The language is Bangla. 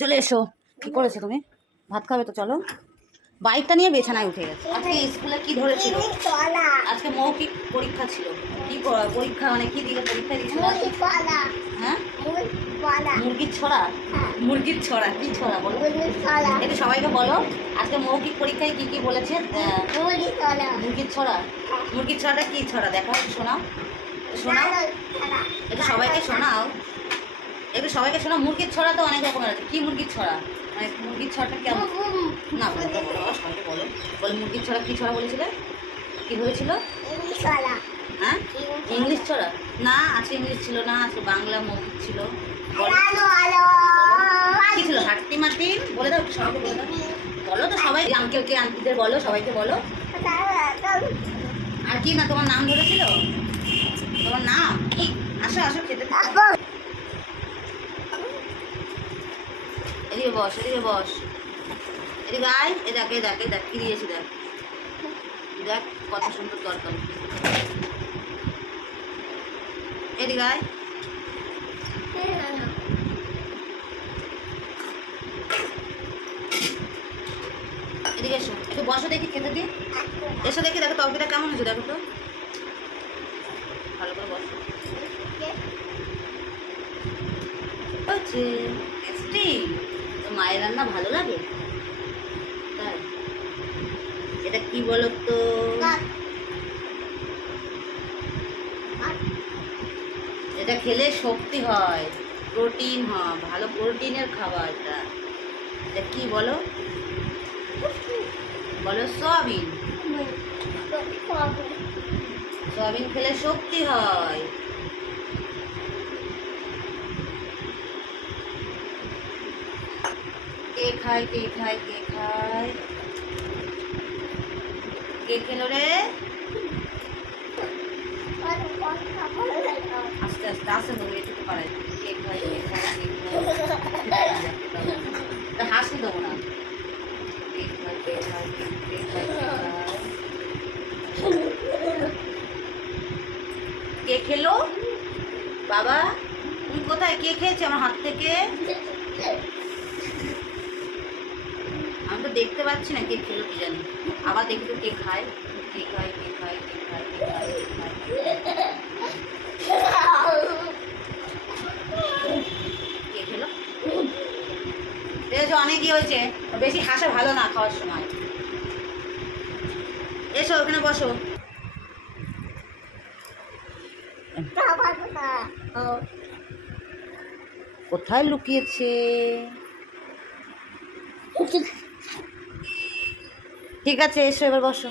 চলে এসো। কি করেছো তুমি? ভাত খাবে তো চলো। বাইকটা নিয়ে বিছানায় উঠে গেছে। আজকে স্কুলে কি ধরেছিল? আজকে মৌখিক পরীক্ষা ছিল। কি পরীক্ষা মানে কি দিলে? পরীক্ষা দিয়েছিল? হ্যাঁ, মুরগির ছড়া। মুরগির ছড়া কি ছড়া বলো? একটু সবাইকে বলো আজকে মৌখিক পরীক্ষায় কি কি বলেছে। মুরগির ছড়া। মুরগির ছড়াটা কি ছড়া দেখাও, শোনাও শোনাও, একটু সবাইকে শোনাও, একটু সবাইকে শোনাও। মুরগির ছড়া তো অনেক রকমের আছে। কি মুরগির ছড়া? মানে মুরগির ছড়াটা কেমন? না বলো তো, বলো সবাইকে বলো। বলো মুরগির ছড়া কি ছড়া বলেছিলে? কি ধরেছিল? হ্যাঁ, ইংলিশ ছড়া না, আজকে ইংলিশ ছিল না, আজকে বাংলা মৌখিক ছিল। কি ছিল? হাট্টি মাটি বলে দাও, সবাইকে বলে দাও। বলো তো সবাই, আঙ্কেলকে আন্টিদের বলো, সবাইকে বলো। আর কি না তোমার নাম ধরেছিল? তোমার নাম আসো আসো খেতে। এদিকে বস, এদিকে বস, এদিকে আয়। এ দেখ এ দেখ এ দেখ কি দিয়েছি, দেখ দেখ কত সুন্দর তরকারি। এদিকে আয়। এদিকে এসো, একটু বসো দেখি খেতে দিই। এসো দেখি, দেখো তরকারিটা কেমন হয়েছে দেখো তো, ভালো করে বসো। হচ্ছে টেস্টি। তো মায়ের রান্না ভালো লাগে তাই? এটা কি বলো তো? এটা খেলে শক্তি হয়, প্রোটিন হয়, ভালো প্রোটিনের খাবার এটা। এটা কি বলো? বলো সয়াবিন। সয়াবিন খেলে শক্তি হয়। কে খায় কে খায় কে খায়? কে খেলো রে? আস্তে আস্তে আস্তে দেবো, এটুকু পারে। কে খায় কে খায় কে খায়? হাসি দেবো না। কে খায় কে খায় কে খায় কে খায়? কে খেলো? বাবা তুমি কোথায়? কে খেয়েছে আমার হাত থেকে? আমি তো দেখতে পাচ্ছি না কে খেলো কি জানি। আবার দেখি তো কে খায়। কে খায় কে খায় কে খায় কে খায় কে খায়? কে খেলো? দেখেছো অনেকই হয়েছে, বেশি হাসা ভালো না খাওয়ার সময়। এসো ওখানে বসো। কোথায় লুকিয়েছে? ঠিক আছে এসো এবার বসো।